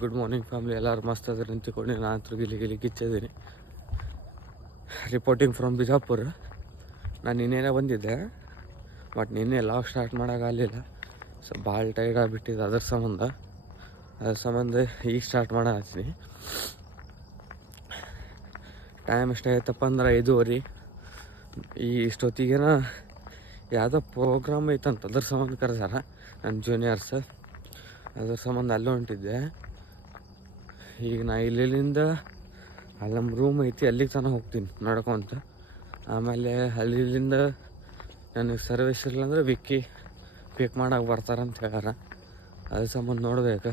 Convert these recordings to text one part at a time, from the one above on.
Good morning family, ಎಲ್ಲರೂ ಮಸ್ತ್ ಅದ್ರ ನಿಂತ್ಕೊಂಡು ನಾನು ಗಿಲಿ ಕಿಚ್ಚಿದ್ದೀನಿ. Reporting from Bijapur. ನಾನು ನಿನ್ನೆನೇ ಬಂದಿದ್ದೆ, ಬಟ್ ನಿನ್ನೆ ಲಾಗ್ ಸ್ಟಾರ್ಟ್ ಮಾಡೋಕ್ಕಾಗಲಿಲ್ಲ. ಸೊ ಭಾಳ ಟೈರ್ಡ್ ಆಗಿಬಿಟ್ಟಿದ್ದು, ಅದ್ರ ಸಂಬಂಧ ಈಗ ಸ್ಟಾರ್ಟ್ ಮಾಡತ್ತೀನಿ. ಟೈಮ್ ಎಷ್ಟಾಯ್ತಪ್ಪ ಅಂದ್ರೆ 5:30. ಇಷ್ಟೊತ್ತಿಗೇನ ಯಾವುದೋ ಪ್ರೋಗ್ರಾಮ್ ಐತಂತ, ಅದ್ರ ಸಂಬಂಧ ಕರೆದಾರ ನನ್ನ ಜೂನಿಯರ್ಸ್. ಅದ್ರ ಸಂಬಂಧ ಅಲ್ಲೇ ಹೊಂಟಿದ್ದೆ. ಈಗ ನಾ ಇಲ್ಲಿಂದ ಅಲ್ಲಿ ನಮ್ಮ ರೂಮ್ ಐತಿ, ಅಲ್ಲಿಗೆ ತನಕ ಹೋಗ್ತೀನಿ ನಡ್ಕೊತ. ಆಮೇಲೆ ಅಲ್ಲಿಂದ ನನಗೆ ಸರ್ವಿಸ್ ಇಲ್ಲಂದ್ರೆ ವಿಕ್ಕಿ ಪಿಕ್ ಮಾಡೋಕೆ ಬರ್ತಾರಂತ ಹೇಳ್ಯಾರ. ಅದ್ರ ಸಂಬಂಧ ನೋಡ್ಬೇಕು.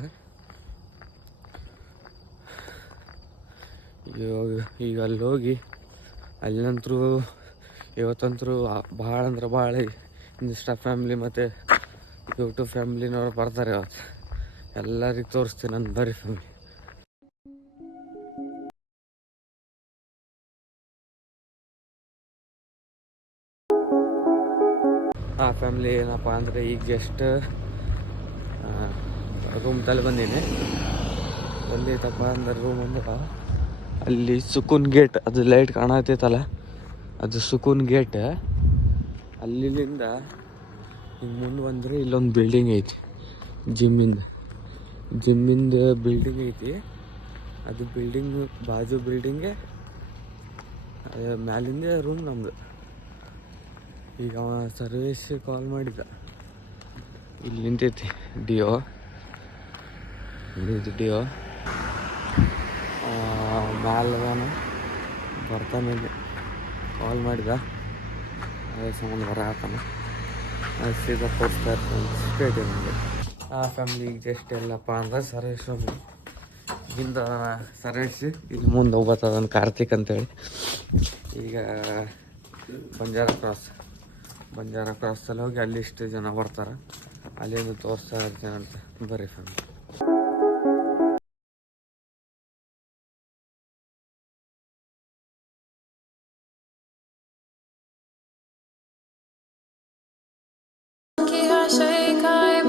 ಈಗ ಅಲ್ಲಿ ಹೋಗಿ ಅಲ್ಲಂತರೂ ಇವತ್ತಂತರೂ ಭಾಳ ಅಂದ್ರೆ ಭಾಳ ಇನ್ಸ್ಟಾ ಫ್ಯಾಮ್ಲಿ ಮತ್ತು ಯೂಟ್ಯೂಬ್ ಫ್ಯಾಮ್ಲಿನವ್ರು ಬರ್ತಾರೆ ಇವತ್ತು. ಎಲ್ಲರಿಗೆ ತೋರಿಸ್ತೀನಿ ನನ್ನ ಬರೀ ಫ್ಯಾಮ್ಲಿ. ಆ ಫ್ಯಾಮ್ಲಿ ಏನಪ್ಪ ಅಂದರೆ ಈಗ ಜಸ್ಟ್ ರೂಮ್ ತಲೆ ಬಂದೀನಿ. ಎಲ್ಲಿತ್ತಪ್ಪ ಅಂದ್ರೆ ರೂಮ್ ಅಂದ್ರೆ ಅಲ್ಲಿ ಸುಕೂನ್ ಗೇಟ್, ಅದು ಲೈಟ್ ಕಾಣತೈತಲ್ಲ, ಅದು ಸುಕೂನ್ ಗೇಟ್. ಅಲ್ಲಿಂದ ಹಿಂಗೆ ಮುಂದೆ ಬಂದರೆ ಇಲ್ಲೊಂದು ಬಿಲ್ಡಿಂಗ್ ಐತಿ, ಜಿಮ್ಮಿಂದ ಬಿಲ್ಡಿಂಗ್ ಐತಿ. ಅದು ಬಿಲ್ಡಿಂಗ್ ಬಾಜು ಬಿಲ್ಡಿಂಗೆ ಮ್ಯಾಲಿಂದ ರೂಮ್ ನಮ್ಮದು. ಈಗ ಅವ ಸರ್ವಿಸ್ ಕಾಲ್ ಮಾಡಿದ, ಇಲ್ಲಿ ನಿಂತೈತಿ ಡಿಯೋ ಮ್ಯಾಲದಾನ, ಬರ್ತಾನೆ. ಕಾಲ್ ಮಾಡಿದ, ಅದೇ ಸಂಬಂಧ ಬರತ್ತಾನ. ಅದು ಸೀದಾ ತೋರಿಸ್ತಾ ಇರ್ತಾನೆ ಸ್ಟೇಡಿಯಂ ನಮಗೆ. ಆ ಫ್ಯಾಮ್ಲಿಗೆ ಜಸ್ಟ್ ಎಲ್ಲಪ್ಪ ಅಂದ್ರೆ ಸರ್ವಿಸ್ ಹಿಂದ ಸರ್ವಿಸ್ ಇಲ್ಲಿ ಮುಂದೆ ಹೋಗ್ಬತ್ತದ ಕಾರ್ತಿಕ್ ಅಂತೇಳಿ. ಈಗ ಬಂಜಾರ ಕ್ರಾಸಲ್ಲಿ ಹೋಗಿ ಅಲ್ಲಿ ಇಷ್ಟು ಜನ ಬರ್ತಾರೆ. ಅಲ್ಲಿಂದ ತೋರಿಸ್ತಾ ಇರ್ತೀನಿ ಅಂತ ಬರೀ ಫ್ಯಾಮಿಲಿ.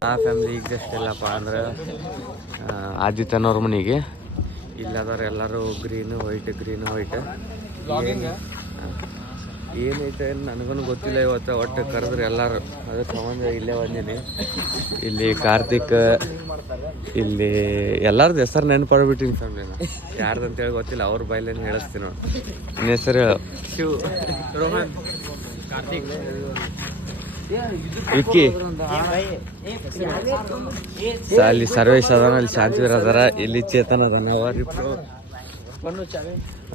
ಆ ಫ್ಯಾಮ್ಲಿ ಈಗ ಜಸ್ಟ್ ಎಲ್ಲಪ್ಪ ಅಂದ್ರೆ ಆದಿತ್ಯನವ್ರ ಮನೆಗೆ ಇಲ್ಲದಾರ. ಎಲ್ಲರೂ ಗ್ರೀನು ವೈಟ್ ಏನೈತೆ ನನಗೂ ಗೊತ್ತಿಲ್ಲ. ಇವತ್ತು ಒಟ್ಟು ಕರೆದ್ರೆ ಎಲ್ಲರೂ, ಅದ್ರ ಸಂಬಂಧ ಇಲ್ಲೇ ಬಂದೀನಿ. ಇಲ್ಲಿ ಕಾರ್ತಿಕ್, ಇಲ್ಲಿ ಎಲ್ಲರದ್ದು ಹೆಸರು ನೆನಪಾಡ್ಬಿಟ್ಟಿನಿ ಫ್ಯಾಮ್ಲಿನ. ಯಾರ್ದಂತೇಳಿ ಗೊತ್ತಿಲ್ಲ, ಅವ್ರ ಬಾಯ್ಲೇನು ಹೇಳಿಸ್ತೀನಿ ನೋಡಿ. ನಿನ್ನ ಹೆಸರು ಶಿವ್, ರೋಹನ್, ಕಾರ್ತಿಕ್, ವಿಕ್ಕಿ. ಅಲ್ಲಿ ಸರ್ವೇಶ್ ಅದಾನ, ಅಲ್ಲಿ ಶಾಂತಿವೀರ್ ಅದಾರ, ಇಲ್ಲಿ ಚೇತನ್ ಅದಾನ, ಅವರಿಬ್ರು.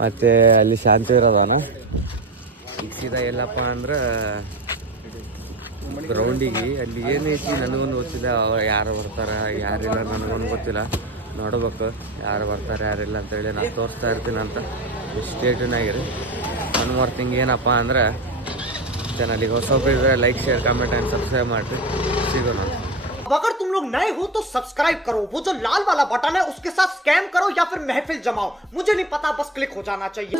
ಮತ್ತೆ ಅಲ್ಲಿ ಶಾಂತಿವೀರ್ ಅದಾನ. ಈಗ ಸೀದಾ ಎಲ್ಲಪ್ಪ ಅಂದ್ರೆ ಗ್ರೌಂಡಿಗೆ. ಅಲ್ಲಿ ಏನೈತಿ ನನಗೊಂದು ಗೊತ್ತಿಲ್ಲ, ಯಾರು ಬರ್ತಾರ ಯಾರಿಲ್ಲ ನನಗೊಂದು ಗೊತ್ತಿಲ್ಲ. ನೋಡ್ಬೇಕು ಯಾರು ಬರ್ತಾರೆ ಯಾರಿಲ್ಲ ಅಂತೇಳಿ ನಾನು ತೋರಿಸ್ತಾ ಇರ್ತೀನಿ ಅಂತ. ಸ್ಟೇಟ್ಯೂನಾಗಿರಿ. ಒನ್ ಮೋರ್ ಥಿಂಗ್ ಏನಪ್ಪ ಅಂದ್ರೆ, ಚಾನಲಿಗೆ ಹೊಸಬ್ರಿದ್ರೆ like share comment and subscribe ಮಾಡಿ ಸಿಗೋಣ. अगर तुम लोग नए हो तो सब्सक्राइब करो, वो जो लाल वाला बटन है उसके साथ स्कैम करो या फिर महफिल जमाओ, मुझे नहीं पता, बस क्लिक हो जाना चाहिए.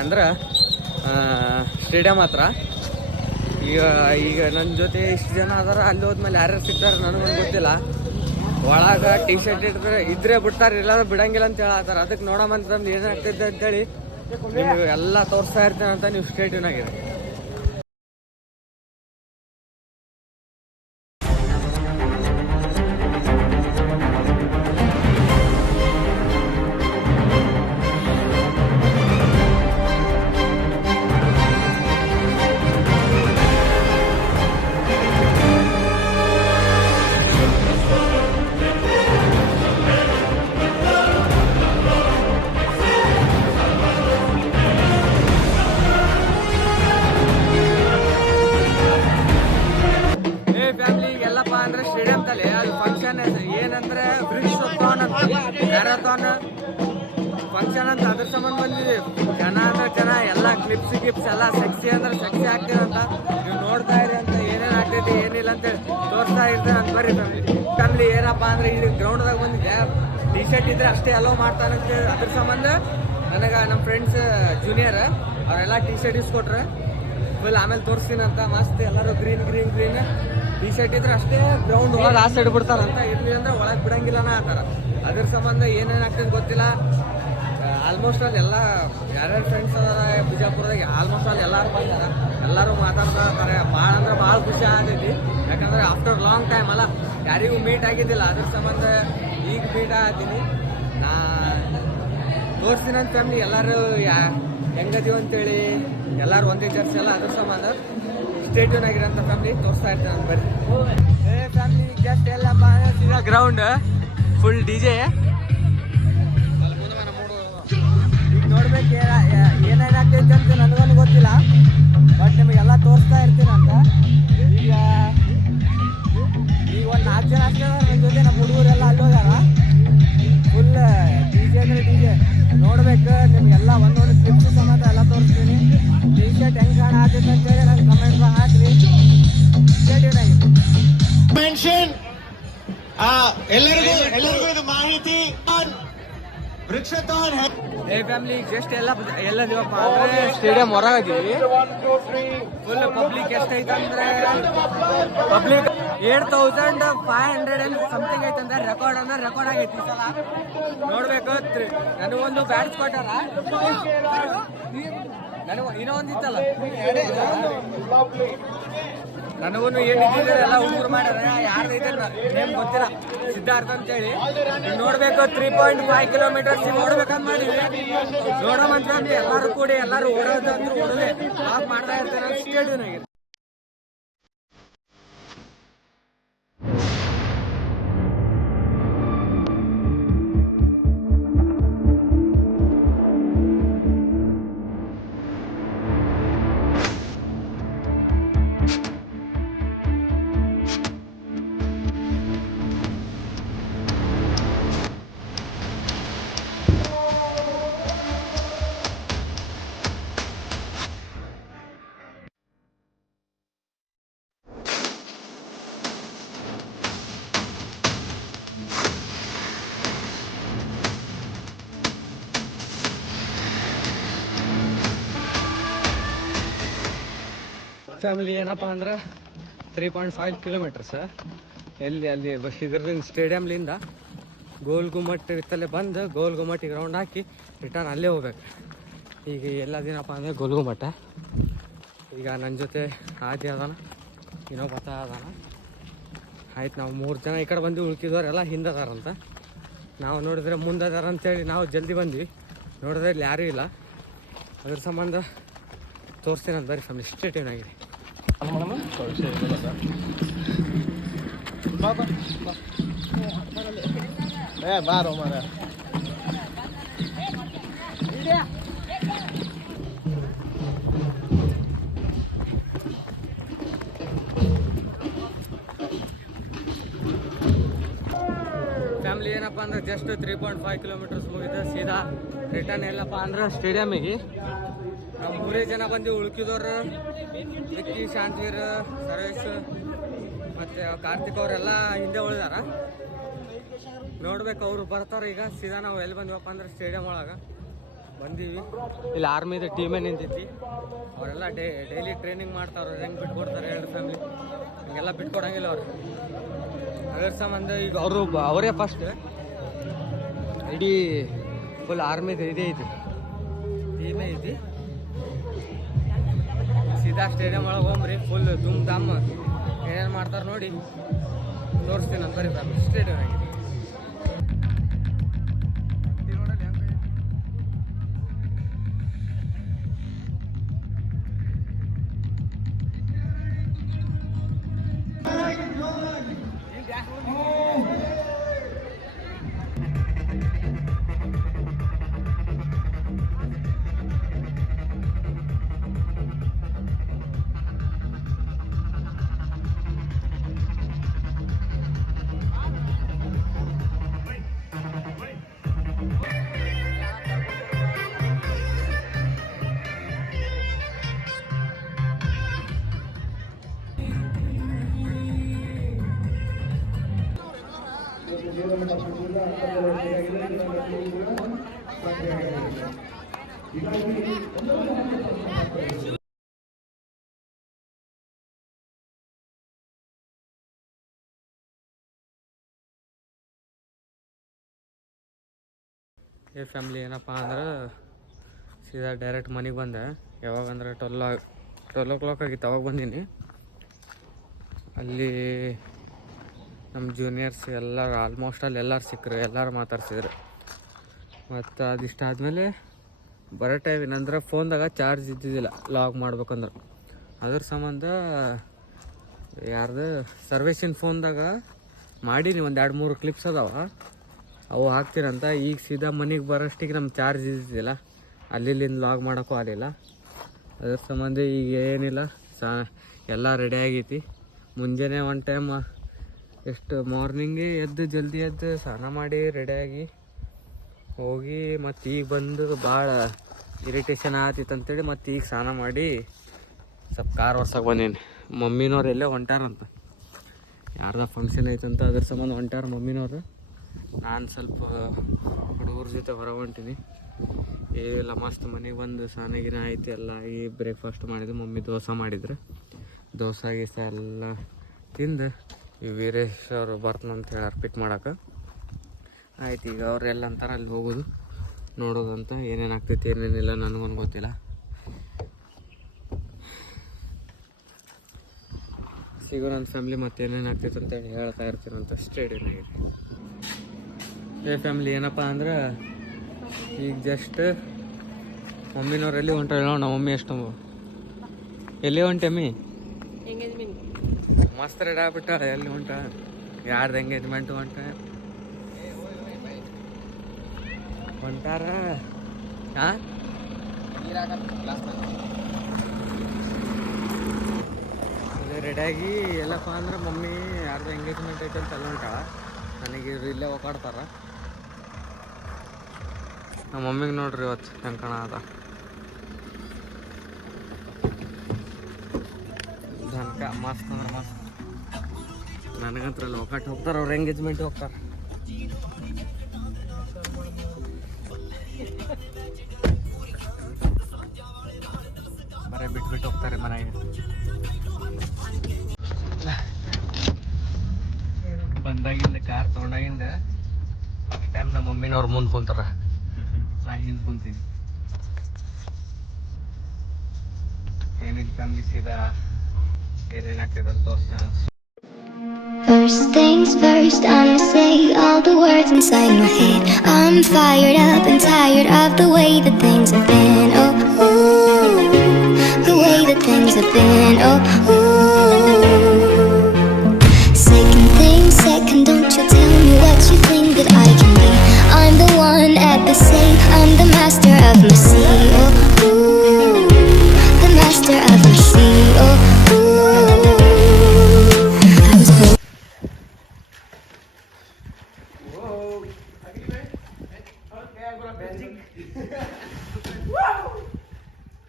ಅಂದ್ರೆ ಸ್ಟೇಡಿಯಂ ಹತ್ರ ಈಗ ನನ್ನ ಜೊತೆ ಇಷ್ಟು ಜನ ಅದಾರ. ಅಲ್ಲಿ ಹೋದ್ಮೇಲೆ ಯಾರ್ಯಾರು ಸಿಗ್ತಾರೆ ನನಗೊಂದು ಗೊತ್ತಿಲ್ಲ. ಒಳಗೆ ಟಿ ಶರ್ಟ್ ಇದ್ರೆ ಬಿಡ್ತಾರೆ, ಇಲ್ಲ ಬಿಡಂಗಿಲ್ಲ ಅಂತ ಹೇಳತ್ತಾರ. ಅದಕ್ಕೆ ನೋಡೋಮಂತಂದು ಏನಾಗ್ತಿದ್ದೆ ಅಂತೇಳಿ ನಿಮ್ಗೆ ಎಲ್ಲ ತೋರಿಸ್ತಾ ಇರ್ತೇನೆ ಅಂತ ನೀವು ಸ್ಟೇಟ್ಯೂನ್ ಆಗಿದೆ. ಫಂಕ್ಷನ್ ಅಂತ ಅದ್ರ ಸಂಬಂಧ ಬಂದಿದ್ದೀವಿ. ಜನ ಅಂದ್ರೆ ಜನ, ಎಲ್ಲ ಕ್ಲಿಪ್ಸ್ ಗಿಪ್ಸ್ ಎಲ್ಲ ಸೆಕ್ಸಿ ಅಂದ್ರೆ ಸೆಕ್ಸಿ ಆಗ್ತೀರಂತ, ನೀವು ನೋಡ್ತಾ ಇರಿ ಅಂತ ಏನೇನು ಆಗ್ತೈತಿ ಏನಿಲ್ಲ ಅಂತೇಳಿ ತೋರಿಸ್ತಾ ಇರ್ತಾರೆ ಅಂತ. ಬರ್ರಿ ಫ್ಯಾಮಿಲಿ ಏನಪ್ಪ ಅಂದ್ರೆ ಇಲ್ಲಿ ಗ್ರೌಂಡ್ದಾಗ ಬಂದಿದ್ದೆ, ಟಿ ಶರ್ಟ್ ಇದ್ರೆ ಅಷ್ಟೇ ಅಲೋ ಮಾಡ್ತಾರಂತ. ಅದ್ರ ಸಂಬಂಧ ನನಗೆ ನಮ್ಮ ಫ್ರೆಂಡ್ಸ್ ಜೂನಿಯರ್ ಅವರೆಲ್ಲ ಟಿ ಶರ್ಟ್ ಇಸ್ಕೊಟ್ರೆ ಫುಲ್ ಆಮೇಲೆ ತೋರಿಸ್ತೀನಿ ಅಂತ. ಮಸ್ತ್ ಎಲ್ಲರೂ green green green tea shirt ಇದ್ರೆ ಅಷ್ಟೇ ಗ್ರೌಂಡ್ ಒಳಗೆ ಆ ಸೈಡ್ ಬಿಡ್ತಾರಂತ, ಇರಲಿ ಅಂದ್ರೆ ಒಳಗೆ ಬಿಡಂಗಿಲ್ಲನ ಅಂತಾರೆ. ಅದ್ರ ಸಂಬಂಧ ಏನೇನು ಆಗ್ತದೆ ಗೊತ್ತಿಲ್ಲ. ಆಲ್ಮೋಸ್ಟ್ ಅಲ್ಲಿ ಎಲ್ಲ ಯಾರ್ಯಾರು ಫ್ರೆಂಡ್ಸ್ ಅದಾರ ಬಿಜಾಪುರದಾಗ ಆಲ್ಮೋಸ್ಟ್ ಅಲ್ಲಿ ಎಲ್ಲರೂ ಬಂದಾರ, ಎಲ್ಲರೂ ಮಾತಾಡ್ತಾ ಇರ್ತಾರೆ. ಭಾಳ ಅಂದ್ರೆ ಭಾಳ ಖುಷಿ ಆಗೈತಿ. ಯಾಕಂದ್ರೆ ಆಫ್ಟರ್ ಲಾಂಗ್ ಟೈಮ್ ಅಲ್ಲ, ಯಾರಿಗೂ ಮೀಟ್ ಆಗಿದ್ದಿಲ್ಲ. ಅದ್ರ ಸಂಬಂಧ ಈಗ ಮೀಟ್ ಆಗತ್ತೀನಿ. ನಾ ತೋರಿಸ್ತೀನಿ ಅಂತ ಫ್ಯಾಮಿಲಿ ಎಲ್ಲರೂ ಹೆಂಗದೀವಿ ಅಂತೇಳಿ ಎಲ್ಲರೂ ಒಂದೇ ಚರ್ಚೆ ಎಲ್ಲ. ಅದ್ರ ಸಂಬಂಧ ಸ್ಟೇಟ್ಯೂನ್ ಆಗಿರೋಂಥ ಫ್ಯಾಮಿಲಿ ತೋರಿಸ್ತಾ ಇರ್ತೀನಿ ನಾನು. ಬರ್ರಿ ಫ್ಯಾಮಿಲಿ ಜಸ್ಟ್ ಎಲ್ಲಪ್ಪ ಸೀದಾ ಗ್ರೌಂಡ್ ಫುಲ್ ಡಿ ಜೆ. ಈಗ ನೋಡ್ಬೇಕು ಏನೇನಾಗ್ತೈತೆ ಅಂತ ನನಗೂ ಗೊತ್ತಿಲ್ಲ, ಬಟ್ ನಿಮಗೆಲ್ಲ ತೋರಿಸ್ತಾ ಇರ್ತೀನಿ ಅಂತ. ಈಗ ಒಂದು 4 ಜನ ಅಷ್ಟೇ ನನ್ನ ಜೊತೆ, ನಮ್ಮ ಹುಡುಗರೆಲ್ಲ ಅಲ್ಲೋಗಾರ. ಫುಲ್ ಡಿ ಜೆ ಅಂದರೆ ಡಿ ಜೆ ನೋಡ್ಬೇಕು. ನಿಮಗೆಲ್ಲ ಒಂದೊಂದು ಕ್ಲಿಪ್ಸ್ ಸಮೇತ ಎಲ್ಲ ತೋರಿಸ್ತೀನಿ. ಟಿ ಶರ್ಟ್ ಹೆಂಗೆ ಕಾಣ ಆಗ್ತೈತೆ ಅಂತೇಳಿ ನಂಗೆ ಕಮೆಂಟ್ ಹಾಕ್ರಿ. ಮೆನ್ಷನ್ ಎಲ್ಲರಿಗೂ ಇದು ಮಾಹಿತಿ. ವೃಕ್ಷತೋನ್ ಏ ಫ್ಯಾಮಿಲಿ ಜಸ್ಟ್ ಎಲ್ಲದಿವಪ್ಪ ಅಂದ್ರೆ ಸ್ಟೇಡಿಯಂ ಹೊರಗಿದ್ದೀವಿ. ಫುಲ್ ಪಬ್ಲಿಕ್ ಎಷ್ಟೈತೆ ಅಂದ್ರೆ ಪಬ್ಲಿಕ್ 8,500 ಸಮಥಿಂಗ್ ಐತಂದ್ರೆ ರೆಕಾರ್ಡ್ ಅಂದ್ರೆ ರೆಕಾರ್ಡ್ ಆಗೈತಿ ಈ ಸಲ. ನೋಡ್ಬೇಕು. ನನಗೊಂದು ಬ್ಯಾಡ್ಜ್ ಕೊಟ್ಟಾರ, ನನಗೆ ಇನ್ನೂ ಒಂದಿತ್ತಲ್ಲ, ನನಗೂ ಏನಿದ್ದಿದ್ರೆ ಎಲ್ಲ ಹುಡುಗರು ಮಾಡ್ಯಾರ. ಯಾರ್ದೈತೆ ನೇಮ್ ಗೊತ್ತಿಲ್ಲ, ಸಿದ್ಧಾರ್ಥ ಅಂತೇಳಿ. ನೋಡ್ಬೇಕು 3.5 ಕಿಲೋಮೀಟರ್ಸ್ ನೋಡ್ಬೇಕಂತ ಮಾಡಿದ್ವಿ. ನೋಡೋಮಂತ ಎಲ್ಲರೂ ಕೂಡಿ ಎಲ್ಲರೂ ಓಡೋದು ಅಂದ್ರೆ ಓಡೋದೇ ವಾಕ್ ಮಾಡ್ತಾ ಇರ್ತಾರೆ ಸ್ಟೇಡಿಯಂ ಆಗಿದೆ. ಫ್ಯಾಮಿಲಿ ಏನಪ್ಪ ಅಂದ್ರೆ 3.5 ಕಿಲೋಮೀಟರ್ಸ್ ಎಲ್ಲಿ ಅಲ್ಲಿ ಇದರಿಂದ ಸ್ಟೇಡಿಯಮ್ಲಿಂದ ಗೋಲ್ ಗುಮ್ಮಟ್ ಇತ್ತಲ್ಲೇ ಬಂದು ಗೋಲ್ ಗುಮ್ಮಟ್ಟಿಗೆ ರೌಂಡ್ ಹಾಕಿ ರಿಟರ್ನ್ ಅಲ್ಲೇ ಹೋಗ್ಬೇಕು. ಈಗ ಎಲ್ಲದಿನಪ್ಪ ಅಂದರೆ ಗೋಲ್ ಗುಮ್ಮಟ. ಈಗ ನನ್ನ ಜೊತೆ ಆದಿ ಅದಾನ, ಇನ್ನೊಬ್ಬ ಅದಾನ. ಆಯ್ತು, ನಾವು 3 ಜನ ಈ ಕಡೆ ಬಂದು ಉಳ್ಕಿದವರೆಲ್ಲ ಹಿಂದೆ ಅದಾರಂತ. ನಾವು ನೋಡಿದ್ರೆ ಮುಂದೆ ಅದಾರ ಅಂತೇಳಿ ನಾವು ಜಲ್ದಿ ಬಂದ್ವಿ. ನೋಡಿದ್ರೆ ಇಲ್ಲಿ ಯಾರೂ ಇಲ್ಲ. ಅದ್ರ ಸಂಬಂಧ ತೋರಿಸ್ತೀನಿ ಅಂತ. ಬರೀ ಫ್ಯಾಮಿಲಿ ಸ್ಟೇಡಿಯಂ ಆಗಿದೆ. ಬಾರೋ ಮಾರ ಫ್ಯಾಮಿಲಿ ಏನಪ್ಪ ಅಂದ್ರೆ ಜಸ್ಟ್ 3.5 ಕಿಲೋಮೀಟರ್ಸ್ ಮುಗಿದ ಸೀದಾ ರಿಟರ್ನ್ ಎಲ್ಲಪ್ಪ ಅಂದ್ರೆ ಸ್ಟೇಡಿಯಮಿಗೆ. ನಾವು 3 ಜನ ಬಂದು ಉಳ್ಕಿದವ್ರು ವಿಕ್ಕಿ, ಶಾಂತವೀರ್, ಸರ್ವೇಶ್ ಮತ್ತು ಕಾರ್ತಿಕ್ ಅವರೆಲ್ಲ ಹಿಂದೆ ಉಳಿದಾರ. ನೋಡ್ಬೇಕು, ಅವರು ಬರ್ತಾರೆ ಈಗ. ಸೀದಾ ನಾವು ಎಲ್ಲಿ ಬಂದಿವಪ್ಪ ಅಂದ್ರೆ ಸ್ಟೇಡಿಯಂ ಒಳಗೆ ಬಂದೀವಿ. ಇಲ್ಲಿ ಆರ್ಮಿದು ಟೀಮೇ ನಿಂತೈತಿ. ಅವರೆಲ್ಲ ಡೈಲಿ ಟ್ರೈನಿಂಗ್ ಮಾಡ್ತಾವ್ರೆ. ಹೆಂಗೆ ಬಿಟ್ಕೊಡ್ತಾರೆ ಎರಡು ಫ್ಯಾಮಿಲಿ, ಹಂಗೆಲ್ಲ ಬಿಟ್ಕೊಡಂಗಿಲ್ಲ ಅವ್ರು. ಅದ್ರ ಸಂಬಂಧ ಈಗ ಅವರೇ ಫಸ್ಟ್ ಇಡೀ ಫುಲ್ ಆರ್ಮಿದು ಇದೇ ಐತಿ, ಟೀಮೇ ಐತಿ. ಸೀದಾ ಸ್ಟೇಡಿಯಂ ಒಳಗೆ ಹೋಗ್ರಿ. ಫುಲ್ ಧೂಮ್ ಧಾಮ್ ಏನೇನು ಮಾಡ್ತಾರೆ ನೋಡಿ ತೋರಿಸ್ತೀನಿ ಅಂತ. ಬರೀ ಫ್ಯಾಮಿಲಿ ಸ್ಟೇಡಿಯಂ ಆಗಿದೆ. ಈ ಫ್ಯಾಮ್ಲಿ ಏನಪ್ಪ ಅಂದ್ರೆ ಸೀದಾ ಡೈರೆಕ್ಟ್ ಮನೆಗೆ ಬಂದೆ. ಯಾವಾಗ ಅಂದ್ರೆ 12 o'clock ಆಗಿತ್ತು, ಅವಾಗ ಬಂದೀನಿ. ಅಲ್ಲಿ ನಮ್ಮ ಜೂನಿಯರ್ಸ್ ಎಲ್ಲರೂ ಆಲ್ಮೋಸ್ಟ್ ಅಲ್ಲಿ ಎಲ್ಲರೂ ಸಿಕ್ಕರು, ಎಲ್ಲರೂ ಮಾತಾಡ್ಸಿದ್ರು. ಮತ್ತು ಅದಿಷ್ಟ ಆದಮೇಲೆ ಬರೋ ಟೈಮ್ ಏನಂದ್ರೆ ಫೋನ್ದಾಗ ಚಾರ್ಜ್ ಇದ್ದಿದ್ದಿಲ್ಲ ಲಾಗ್ ಮಾಡ್ಬೇಕಂದ್ರೆ. ಅದ್ರ ಸಂಬಂಧ ಯಾರ್ದು ಸರ್ವೇಶನ್ ಫೋನ್ದಾಗ ಮಾಡೀನಿ, ಒಂದು 2-3 ಕ್ಲಿಪ್ಸ್ ಅದಾವ, ಅವು ಹಾಕ್ತೀರಂತ. ಈಗ ಸೀದಾ ಮನೆಗೆ ಬರೋಷ್ಟಿಗೆ ನಮ್ಮ ಚಾರ್ಜ್ ಇದ್ದಿದ್ದಿಲ್ಲ, ಅಲ್ಲಿಂದ ಲಾಗ್ ಮಾಡೋಕ್ಕೂ ಆಗಲಿಲ್ಲ. ಅದ್ರ ಸಂಬಂಧ ಈಗ ಏನಿಲ್ಲ, ಎಲ್ಲ ರೆಡಿ ಆಗೈತಿ. ಮುಂಜಾನೆ ಒಂದು ಟೈಮ್ ಎಷ್ಟು ಮಾರ್ನಿಂಗೇ ಜಲ್ದಿ ಎದ್ದು ಸ್ನಾನ ಮಾಡಿ ರೆಡಿಯಾಗಿ ಹೋಗಿ ಮತ್ತು ಈಗ ಬಂದು ಭಾಳ ಇರಿಟೇಷನ್ ಆಗ್ತಿತ್ತು ಅಂತೇಳಿ ಮತ್ತು ಈಗ ಸ್ನಾನ ಮಾಡಿ ಸ್ವಲ್ಪ ಕಾರ್ ಒರ್ಸಕ್ಕೆ ಬಂದೀನಿ. ಮಮ್ಮಿನವ್ರು ಎಲ್ಲೇ ಹೊಂಟಾರಂತ, ಯಾರ್ದ ಫಂಕ್ಷನ್ ಐತಂತ, ಅದ್ರ ಸಂಬಂಧ ಹೊಂಟಾರ ಮಮ್ಮಿನವ್ರು. ನಾನು ಸ್ವಲ್ಪ ಹುಡುಗರ ಜೊತೆ ಹೊರ ಹೊಂಟೀನಿ. ಇಲ್ಲ ಮಸ್ತ್ ಮನೆಗೆ ಬಂದು ಸ್ನಾನಗಿನ ಐತಿ, ಎಲ್ಲ ಈ ಬ್ರೇಕ್ಫಾಸ್ಟ್ ಮಾಡಿದ್ದು. ಮಮ್ಮಿ ದೋಸೆ ಮಾಡಿದ್ರು, ದೋಸೆ ಗೀಸ ಎಲ್ಲ ತಿಂದು ಈ ವೀರೇಶ್ ಅವರು ಬರ್ತನಂತ ಹೇಳಿ ಪಿಕ್ ಮಾಡೋಕೆ ಆಯ್ತು. ಈಗ ಅವರೆಲ್ಲ ಅಂತಾರೆ ಅಲ್ಲಿ ಹೋಗೋದು ನೋಡೋದಂತ, ಏನೇನು ಆಗ್ತೈತಿ ಏನೇನಿಲ್ಲ ನನಗೂ ಗೊತ್ತಿಲ್ಲ. ಸಿಗೋ ನನ್ನ ಫ್ಯಾಮ್ಲಿ ಮತ್ತೆ ಏನೇನು ಆಗ್ತೈತೆ ಅಂತೇಳಿ ಹೇಳ್ತಾ ಇರ್ತೀರಂತ. ಸ್ಟೇಡಿಯಂ ಆಗಿದೆ. ಫ್ಯಾಮ್ಲಿ ಏನಪ್ಪ ಅಂದ್ರೆ ಈಗ ಜಸ್ಟ್ ಮಮ್ಮಿನವ್ರು ಎಲ್ಲಿ ಹೊಂಟ ಹೇಳೋ, ನಮ್ಮ ಮಮ್ಮಿ ಎಷ್ಟು ಎಲ್ಲಿ ಹೊಂಟಮ್ಮಿ ಮಸ್ತ್ ರೆಡಿ ಆಗ್ಬಿಟ್ಟ. ಎಲ್ಲಿ ಹೊಂಟ, ಯಾರ್ದು ಎಂಗೇಜ್ಮೆಂಟು ಹೊಂಟಾರ. ಹಾಂ ಅದೇ ರೆಡಿಯಾಗಿ ಎಲ್ಲಪ್ಪ ಅಂದ್ರೆ ಮಮ್ಮಿ ಯಾರ್ದು ಎಂಗೇಜ್ಮೆಂಟ್ ಐತೆ ಅಂತ ಎಲ್ಲ ಹೊಂಟಾಳ. ನನಗೆ ಇಲ್ಲೇ ಒಕ್ಕಾಡ್ತಾರ. ನಮ್ಮ ಮಮ್ಮಿಗೆ ನೋಡ್ರಿ ಇವತ್ತು ಹೆಂಗೆ ಕಾಣದ ಜನಕ ಮಸ್ತ್ ಅಂದ್ರೆ ಮಸ್ತ್. ನನಗಂತ್ರ ಅಲ್ಲಿ ಒಕ್ಕಾಟ್ ಹೋಗ್ತಾರೆ, ಅವ್ರು ಎಂಗೇಜ್ಮೆಂಟ್ ಹೋಗ್ತಾರೆ. ಬರೀ ಬಿಟ್ಬಿಟ್ಟು ಹೋಗ್ತಾರೆ ಮನೆಗೆ. ಬಂದಾಗಿಂದ ಕಾರ್ ತೊಗೊಂಡಾಗಿಂದ ಫಸ್ಟ್ ಟೈಮ್ ನಮ್ಮ ಮಮ್ಮಿನವ್ರು ಮುಂದೆ ಕುಂತಾರ, ನಾ ಹಿಂದೆ ಕುಂತೀನಿ. ಏನಿಲ್ಲ ಫ್ಯಾಮಿಲಿ, ಸೀದಾ ಏನೇನಾಗ್ತದೆ ಅಂತ ತೋರಿಸ್ತಾನೆ. First things first, I'ma say all the words inside my head. I'm fired up and tired of the way that things have been. Oh, ooh, the way that things have been. Oh, ooh. Second thing second, don't you tell me what you think that I can be. I'm the one at the same, I'm the master of my sea. Oh, ooh, the master of my sea. Oh, ooh. I was born.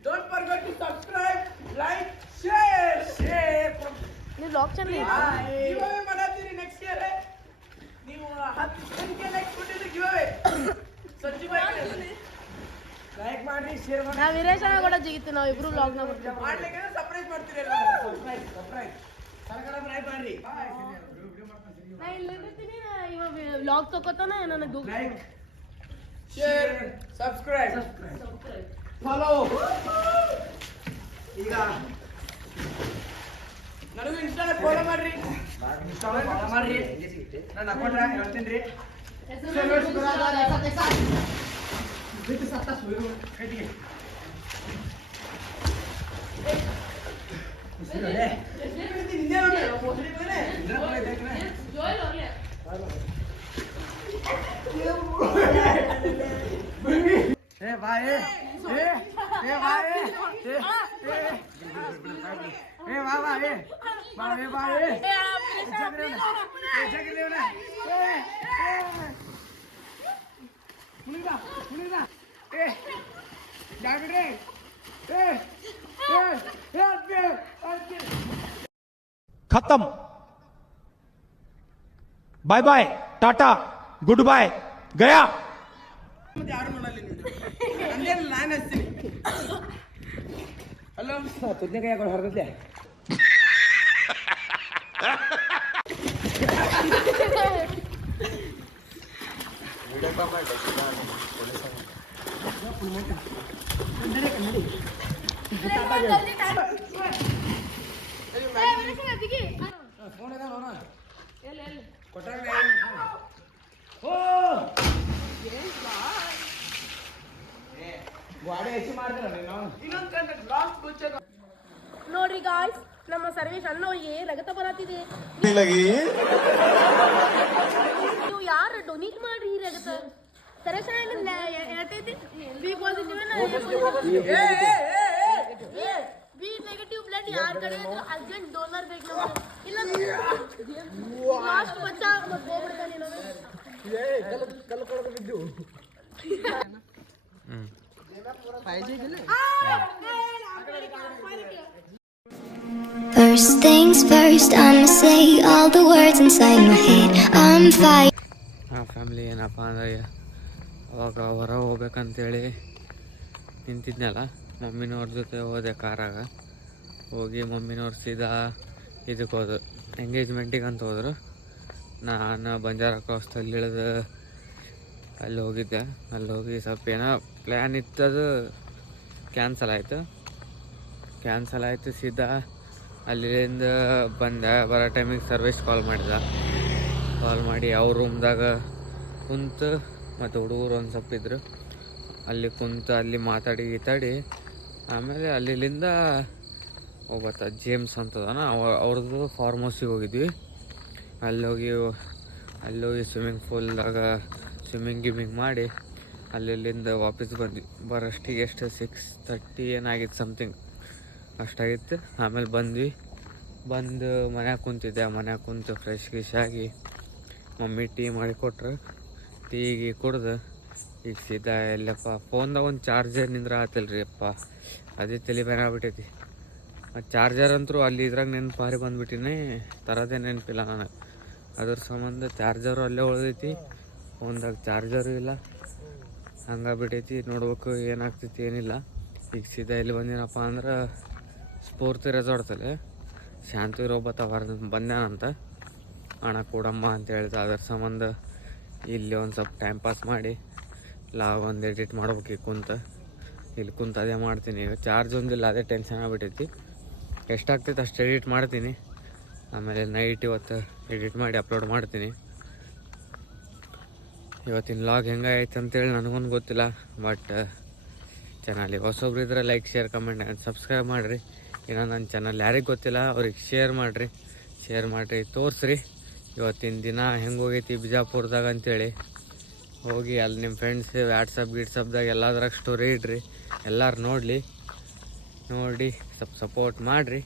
Don't forget to subscribe, like, share. ನೀವು lock channel ಗಿವ್ಅವೇ ಮಾಡತ್ತೀರಿ next year. ನೀವು 10 ಜನಕ್ಕೆ like ಕೊಟ್ಟಿದ್ರೆ ಗಿವ್ಅವೇ. Like ಮಾಡ್ರಿ, share ಮಾಡಿ. ನಾವು ವೀರೇಶ್ ಅಣ್ಣ ಕೂಡ ಜಿಗಿತೀವಿ, ನಾವು ಇಬ್ರು ಲಾಗ್ ನ ಮಾಡ್ಲಿಕ್ಕೆ ಸರ್ಪ್ರೈಸ್ ಮಾಡ್ತೀರಿ. ಸರ್ಪ್ರೈಸ್ ಸರ್ಕಾರ ಲೈಕ್ ಮಾಡ್ರಿ. ನಾ ಇಲ್ಲಿ ಇರ್ತೀನಿ, ಇವ ಲಾಗ್ ತಗೋತಾನ ನನಗೆ ಲೈಕ್, ಶೇರ್, ಸಬ್ಸ್ಕ್ರೈಬ್, ಫಾಲೋ. ಈಗ ನನಗೂ ಇನ್ಸ್ಟಾದ ಫಾಲೋ ಮಾಡ್ರಿ, ಫಾಲೋ ಮಾಡ್ರಿ. ನನ್ನ ಅಕೌಂಟ್ ಹೇಳ್ತೀನಿ ರೀ. खत्म, bye bye, tata. Good bye गया ಮತ್ತೆ ಯಾರು ನೋಡಲ್ಲ ನೀನು ನಂದೇನು ನಾನು ಹಚ್ತೀನಿ ಹಲೋ ತುದ್ನೆ ಕೈ ಹಾಕೊಂಡು ಹೊರಗತ್ತೆ ನೋಡ್ರಿ ಗಾಯ್ಸ್, ನಮ್ಮ ಸರ್ವೇಶ್ ಅಣ್ಣವ್ರಿಗೆ ರಗತ ಬರತ್ತಿದೆ. ನೀವು ಯಾರು ಡೊನೇಟ್ ಮಾಡ್ರಿ ಈ ರಗತ? ಸರ್ವೇಶ್ ಅಣ್ಣ ಎಷ್ಟೈತಿ? B positive B negative blood ಯಾರ ಕಡೆ ಇದ್ರು ಅರ್ಜೆಂಟ್ ಡೋನರ್ ಬೇಕು ನಮ್ಗೆ. ಇಲ್ಲ ಲಾಸ್ಟ್ ಬಚ್ಚಾ ಮತ್ತೆ ಹೋಗ್ಬಿಡ್ತಾನೆ First things first, I'ma say all the words inside my head. I'm fire. Family ಏನಪ್ಪ ಅಂದರೆ ಅವಾಗ ಹೊರ ಹೋಗ್ಬೇಕಂತೇಳಿ ನಿಂತಿದ್ನಲ್ಲ, ಮಮ್ಮಿನವ್ರ ಜೊತೆ ಹೋದೆ ಕಾರಾಗ. ಹೋಗಿ ಮಮ್ಮಿನವ್ರು ಸೀದಾ ಇದಕ್ಕೆ ಹೋದ್ರು, ಎಂಗೇಜ್ಮೆಂಟಿಗೆ ಅಂತ ಹೋದರು. ನಾನು ಬಂಜಾರ ಕ್ರಾಸ್ದಲ್ಲಿ ಇಳಿದು ಅಲ್ಲಿ ಹೋಗಿದ್ದೆ. ಅಲ್ಲಿ ಹೋಗಿ ಸ್ವಲ್ಪ ಏನೋ ಪ್ಲ್ಯಾನ್ ಇತ್ತದು ಕ್ಯಾನ್ಸಲ್ ಆಯಿತು. ಸೀದಾ ಅಲ್ಲಿಂದ ಬಂದೆ. ಬರೋ ಟೈಮಿಗೆ ಸರ್ವಿಸ್ ಕಾಲ್ ಮಾಡಿ ಅವ್ರ ರೂಮ್ದಾಗ ಕುಂತು, ಮತ್ತು ಹುಡುಗರು ಒಂದು ಸ್ವಲ್ಪ ಇದ್ರು, ಅಲ್ಲಿ ಕುಂತು ಅಲ್ಲಿ ಮಾತಾಡಿ ಆಮೇಲೆ ಅಲ್ಲಿಂದ ಒಬ್ಬತ್ತ ಜೇಮ್ಸ್ ಅಂತದಾನ, ಅವ್ರದ್ದು ಫಾರ್ಮ್ ಹೌಸಿಗೆ ಹೋಗಿದ್ವಿ. ಅಲ್ಲಿ ಹೋಗಿ ಸ್ವಿಮ್ಮಿಂಗ್ ಪೂಲ್ದಾಗ ಸ್ವಿಮ್ಮಿಂಗ್ ಮಾಡಿ ಅಲ್ಲಿಂದ ವಾಪಸ್ ಬಂದ್ವಿ. ಬರೋಷ್ಟಿಗೆ ಎಷ್ಟು 6:30 ಏನಾಗಿತ್ತು, ಸಮಥಿಂಗ್ ಅಷ್ಟಾಗಿತ್ತು. ಆಮೇಲೆ ಬಂದು ಮನ್ಯಾಗ ಕುಂತಿದ್ದೆ. ಮನ್ಯಾಗ ಕುಂತು ಫ್ರೆಶ್ ಆಗಿ ಮಮ್ಮಿ ಟೀ ಮಾಡಿಕೊಟ್ರು. ಟೀಗೆ ಕುಡ್ದು ಈಗ ಸೀದಾ ಎಲ್ಲಪ್ಪ ಫೋನ್ದಾಗ ಒಂದು ಚಾರ್ಜರ್ ನಿಂದ್ರೆ ಆತಲ್ರಿ ಅಪ್ಪ, ಅದೇ ತಲೆ ಬೇರೆ ಆಗ್ಬಿಟ್ಟೈತಿ. ಆ ಚಾರ್ಜರ್ ಅಂತೂ ಅಲ್ಲಿ ಇದ್ರಾಗ ನೆನಪಾರಿ ಬಂದ್ಬಿಟ್ಟಿನಿ, ತರೋದೇ ನೆನಪಿಲ್ಲ ನನಗೆ. ಅದ್ರ ಸಂಬಂಧ ಚಾರ್ಜರು ಅಲ್ಲೇ ಉಳ್ದೈತಿ, ಫೋನ್ದಾಗ ಚಾರ್ಜರು ಇಲ್ಲ. ಹಂಗಾಗ್ಬಿಟ್ಟೈತಿ. ನೋಡ್ಬೇಕು ಏನಾಗ್ತೈತಿ ಏನಿಲ್ಲ. ಈಗ ಸೀದಾ ಎಲ್ಲಿ ಬಂದಿನಪ್ಪ ಅಂದ್ರೆ ಸ್ಫೂರ್ತಿ ರೆಸಾರ್ಟ್ಸಲ್ಲಿ ಶಾಂತಿ ಒಬ್ಬತ್ತ ಬಂದ್ಯಾನಂತ, ಹಣ ಕೊಡಮ್ಮ ಅಂತ ಹೇಳ್ದೆ. ಅದ್ರ ಸಂಬಂಧ ಇಲ್ಲಿ ಒಂದು ಸ್ವಲ್ಪ ಟೈಮ್ ಪಾಸ್ ಮಾಡಿ ಲಾಗ್ ಒಂದು ಎಡಿಟ್ ಮಾಡ್ಬೇಕು. ಇಲ್ಲಿ ಕುಂತು ಅದೇ ಮಾಡ್ತೀನಿ. ಈಗ ಚಾರ್ಜ್ ಒಂದಿಲ್ಲ, ಅದೇ ಟೆನ್ಷನ್ ಆಗ್ಬಿಟ್ಟೈತಿ. ಎಷ್ಟಾಗ್ತೈತೆ ಅಷ್ಟು ಎಡಿಟ್ ಮಾಡ್ತೀನಿ. ಆಮೇಲೆ ನೈಟ್ ಇವತ್ತು ಎಡಿಟ್ ಮಾಡಿ ಅಪ್ಲೋಡ್ ಮಾಡ್ತೀನಿ. ಇವತ್ತಿನ ಲಾಗ್ ಹೆಂಗಾಯ್ತು ಅಂತೇಳಿ ನನಗೊಂದು ಗೊತ್ತಿಲ್ಲ, ಬಟ್ ಚಾನಲಿಗೆ ಹೊಸೊಬ್ರು ಇದ್ರೆ like, share, comment and subscribe ಮಾಡಿರಿ. ಇನ್ನು ನನ್ನ ಚಾನಲ್ ಯಾರಿಗೆ ಗೊತ್ತಿಲ್ಲ ಅವ್ರಿಗೆ ಶೇರ್ ಮಾಡಿರಿ, ತೋರಿಸ್ರಿ ಇವತ್ತಿನ ದಿನ ಹೆಂಗೆ ಹೋಗೈತಿ ಬಿಜಾಪುರದಾಗ ಅಂತೇಳಿ. ಹೋಗಿ ಅಲ್ಲಿ ನಿಮ್ಮ ಫ್ರೆಂಡ್ಸ್ ವಾಟ್ಸಪ್ದಾಗ ಎಲ್ಲದ್ರಾಗ ಸ್ಟೋರಿ ಇಡ್ರಿ, ಎಲ್ಲರೂ ನೋಡಿ ಸ್ವಲ್ಪ ಸಪೋರ್ಟ್ ಮಾಡಿರಿ.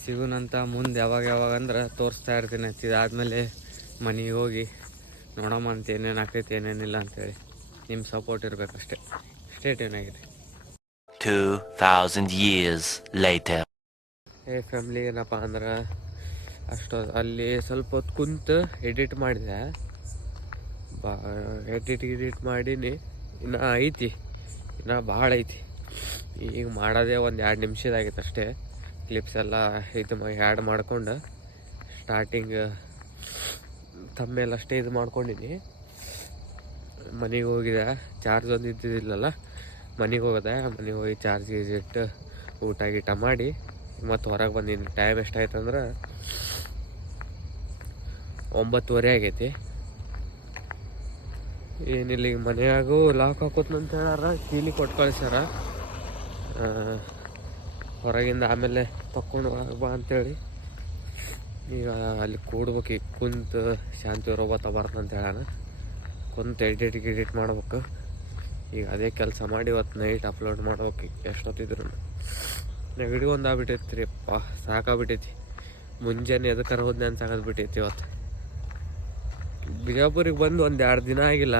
ಸಿಗುನಂತ ಮುಂದೆ ಯಾವಾಗ ಅಂದ್ರೆ ತೋರಿಸ್ತಾ ಇರ್ತೀನಿ. ಇದಾದಮೇಲೆ ಮನೆಗೆ ಹೋಗಿ ನೋಡಮ್ಮ ಅಂತ ಏನೇನು ಆಗ್ತೈತಿ ಏನೇನಿಲ್ಲ ಅಂತೇಳಿ. ನಿಮ್ಮ ಸಪೋರ್ಟ್ ಇರಬೇಕಷ್ಟೇ. ಸ್ಟೇ ಟ್ಯೂನ್ ಆಗಿರಿ. 2000 years later. ಫ್ಯಾಮ್ಲಿ ಏನಪ್ಪ ಅಂದ್ರೆ ಅಲ್ಲಿ ಸ್ವಲ್ಪ ಹೊತ್ತು ಕುಂತು ಎಡಿಟ್ ಮಾಡಿದೆ. ಎಡಿಟ್ ಮಾಡೀನಿ. ಇನ್ನು ಭಾಳ ಐತಿ. ಈಗ ಮಾಡೋದೇ ಒಂದು 2 ನಿಮಿಷದಾಗಿತ್ತು ಅಷ್ಟೇ. ಕ್ಲಿಪ್ಸ್ ಎಲ್ಲ ಆ್ಯಡ್ ಮಾಡ್ಕೊಂಡು ಸ್ಟಾರ್ಟಿಂಗ್ ತಮ್ಮೇಲೆ ಅಷ್ಟೇ ಮಾಡ್ಕೊಂಡಿನಿ. ಮನೆಗೆ ಹೋಗಿದೆ, ಚಾರ್ಜ್ ಒಂದು ಇದ್ದಿದ್ದಿಲ್ಲಲ್ಲ. ಮನೆಗೆ ಹೋಗಿ ಚಾರ್ಜ್ ಇಟ್ಟು ಊಟ ಮಾಡಿ ಮತ್ತು ಹೊರಗೆ ಬಂದೀನಿ. ಟೈಮ್ ಎಷ್ಟಾಯ್ತು ಅಂದ್ರೆ 9:30 ಆಗೈತಿ. ಏನಿಲ್ಲ, ಈಗ ಮನೆಯಾಗೂ ಲಾಕ್ ಹಾಕೋತಂತ ಹೇಳಾರ, ಕೀಲಿ ಕೊಟ್ಟು ಕಳ್ಸ್ಯಾರ ಹೊರಗಿಂದ. ಆಮೇಲೆ ತಕ್ಕೊಂಡು ಒಳಗೆ ಬಾ ಅಂತೇಳಿ ಈಗ ಅಲ್ಲಿ ಕೂಡ್ಬೇಕು. ಈಗ ಕುಂತು ಶಾಂತಿ ರೋಬತ್ತ ಬರ್ತಂತ ಹೇಳೋಣ, ಕುಂತು ಎಡಿಟ್ ಮಾಡ್ಬೇಕು. ಈಗ ಅದೇ ಕೆಲಸ ಮಾಡಿ ಇವತ್ತು ನೈಟ್ ಅಪ್ಲೋಡ್ ಮಾಡ್ಬೇಕು. ಎಷ್ಟೊತ್ತಿದ್ರು ನೆಗಡಿ ಒಂದು ಆಗ್ಬಿಟ್ಟೈತಿ ರೀ ಅಪ್ಪ, ಸಾಕಾಗ್ಬಿಟ್ಟೈತಿ. ಮುಂಜಾನೆ ಎದಕ್ಕಾರ ಹೋದ್ನೆ ಅಂತ ಸಾಕಾಗ್ಬಿಟ್ಟೈತಿ. ಇವತ್ತು ಬಿಜಾಪುರಿಗೆ ಬಂದು 1-2 ದಿನ ಆಗಿಲ್ಲ,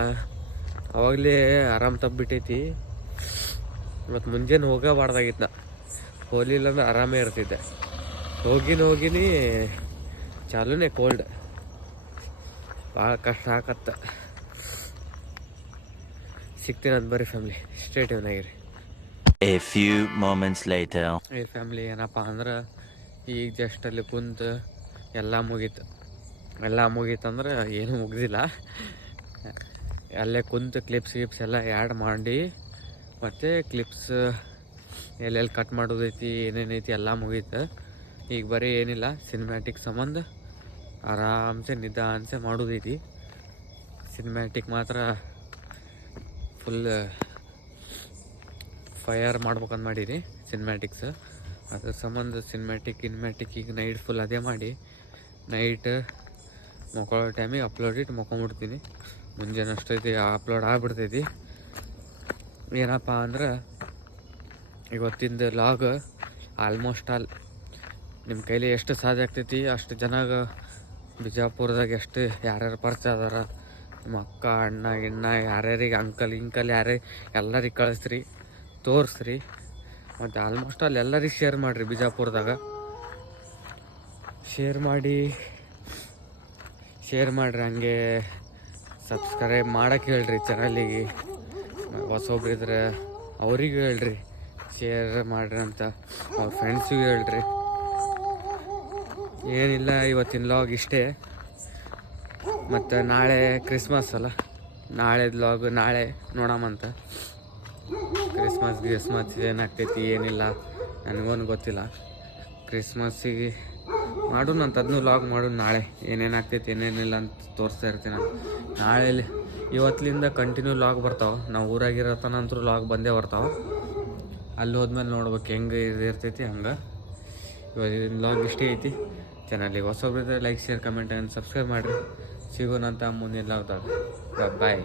ಅವಾಗಲೇ ಆರಾಮ್ ತಪ್ಪಿಬಿಟ್ಟೈತಿ. ಇವತ್ತು ಮುಂಜಾನೆ ಹೋಗಬಾರ್ದಾಗಿತ್ತು, ಹೋಗಲಿಲ್ಲ ಅಂದ್ರೆ ಆರಾಮೇ ಇರ್ತಿದ್ದೆ. ಹೋಗಿನಿ ಚಾಲೂನೇ ಕೋಲ್ಡ್. ಭಾಳ ಕಷ್ಟ ಆಗತ್ತ. ಸಿಗ್ತೀನಿ ಅಂತ ಬರ್ರಿ ಫ್ಯಾಮ್ಲಿ, ಸ್ಟೇ ಟ್ಯೂನ್ ಆಗಿರಿ. A few moments later. ಈ ಫ್ಯಾಮ್ಲಿ ಏನಪ್ಪ ಅಂದ್ರೆ ಈಗ ಜಸ್ಟ್ ಅಲ್ಲಿ ಕುಂತು ಎಲ್ಲ ಮುಗೀತಂದ್ರೆ ಏನೂ ಮುಗ್ದಿಲ್ಲ. ಅಲ್ಲೇ ಕುಂತು ಕ್ಲಿಪ್ಸ್ ಎಲ್ಲ ಆ್ಯಡ್ ಮಾಡಿ ಮತ್ತು ಕ್ಲಿಪ್ಸ್ ಎಲ್ಲೆಲ್ಲಿ ಕಟ್ ಮಾಡೋದೈತಿ ಏನೇನೈತಿ ಎಲ್ಲ ಮುಗೀತು. ಈಗ ಬರೀ ಏನಿಲ್ಲ, ಸಿನಿಮ್ಯಾಟಿಕ್ ಸಂಬಂಧ ಆರಾಮ್ಸೆ ನಿಧಾನಸೆ ಮಾಡೋದೈತಿ. ಸಿನಿಮ್ಯಾಟಿಕ್ ಮಾತ್ರ ಫುಲ್ ಫೈರ್ ಮಾಡ್ಬೇಕಂತ ಮಾಡೀರಿ ಸಿನಿಮ್ಯಾಟಿಕ್ಸ್. ಅದ್ರ ಸಂಬಂಧ ಸಿನಿಮ್ಯಾಟಿಕ್ ಈಗ ನೈಟ್ ಫುಲ್ ಅದೇ ಮಾಡಿ ನೈಟ್ ಮಕ್ಕಳೋ ಟೈಮಿಗೆ ಅಪ್ಲೋಡ್ ಇಟ್ಟು ಮಕ್ಕೊಂಬಿಡ್ತೀನಿ. ಮುಂಜಾನೆ ಅಷ್ಟೈತಿ ಅಪ್ಲೋಡ್ ಆಗಿಬಿಡ್ತೈತಿ. ಏನಪ್ಪ ಅಂದ್ರೆ ಇವತ್ತಿಂದ ಲಾಗ್ ಆಲ್ಮೋಸ್ಟ್ ಆಲ್ ನಿಮ್ಮ ಕೈಲಿ ಎಷ್ಟು ಸಾಧ್ಯ ಆಗ್ತೈತಿ ಅಷ್ಟು ಜನಗೆ ಬಿಜಾಪುರದಾಗ ಎಷ್ಟು ಯಾರ್ಯಾರು ಪರಿಚಯ ಅದಾರ, ನಿಮ್ಮ ಅಕ್ಕ ಅಣ್ಣ ಗಿಣ್ಣ ಯಾರ್ಯಾರಿಗೆ ಅಂಕಲ್ ಯಾರೇ ಎಲ್ಲರಿಗೆ ಕಳಿಸ್ರಿ, ತೋರಿಸ್ರಿ. ಮತ್ತು ಆಲ್ಮೋಸ್ಟ್ ಆಲ್ ಎಲ್ಲರಿಗೆ ಶೇರ್ ಮಾಡಿರಿ. ಬಿಜಾಪುರದಾಗ ಶೇರ್ ಮಾಡಿರಿ. ಹಂಗೆ ಸಬ್ಸ್ಕ್ರೈಬ್ ಮಾಡೋಕ್ಕೆ ಹೇಳ್ರಿ ಚಾನಲಿಗೆ. ಹೊಸೊಬ್ರು ಇದ್ರೆ ಅವ್ರಿಗೂ ಹೇಳ್ರಿ ಶೇರ್ ಮಾಡಿರಿ ಅಂತ, ಅವ್ರ ಫ್ರೆಂಡ್ಸಿಗೂ ಹೇಳ್ರಿ. ಏನಿಲ್ಲ, ಇವತ್ತಿನ ಲಾಗ್ ಇಷ್ಟೇ. ಮತ್ತು ನಾಳೆ ಕ್ರಿಸ್ಮಸ್ ಅಲ್ಲ, ನಾಳೆದು ಲಾಗ್ ನಾಳೆ ನೋಡಮಂತ. ಕ್ರಿಸ್ಮಸ್ ಏನಾಗ್ತೈತಿ ಏನಿಲ್ಲ ನನಗೂ ಗೊತ್ತಿಲ್ಲ. ಕ್ರಿಸ್ಮಸ್ಸಿಗೆ ಮಾಡೋಣ ಅಂತ ಅದನ್ನೂ ಲಾಗ್ ಮಾಡೋಣ. ನಾಳೆ ಏನೇನಾಗ್ತೈತಿ ಏನೇನಿಲ್ಲ ಅಂತ ತೋರಿಸ್ತಾ ಇರ್ತೀನಿ ನಾನು. ನಾಳೆ ಇವತ್ತಿನಿಂದ ಕಂಟಿನ್ಯೂ ಲಾಗ್ ಬರ್ತಾವೆ. ನಾವು ಊರಾಗಿರತನಂತರೂ ಲಾಗ್ ಬಂದೇ ಬರ್ತಾವೆ. ಅಲ್ಲಿ ಹೋದ್ಮೇಲೆ ನೋಡ್ಬೇಕು ಹೆಂಗೆ ಇರ್ತೈತಿ ಹಂಗೆ. ಇವತ್ತಿನ ಲಾಗ್ ಇಷ್ಟೇ ಐತಿ. ಚಾನಲಿಗೆ ಹೊಸೊಬ್ರಿದ್ರೆ like, share, comment and subscribe ಮಾಡಿರಿ. ಸಿಗೋಣಂತ ಮುಂದಿನ ಲಾಗ್ದಾಗ. ಬಾಯ್.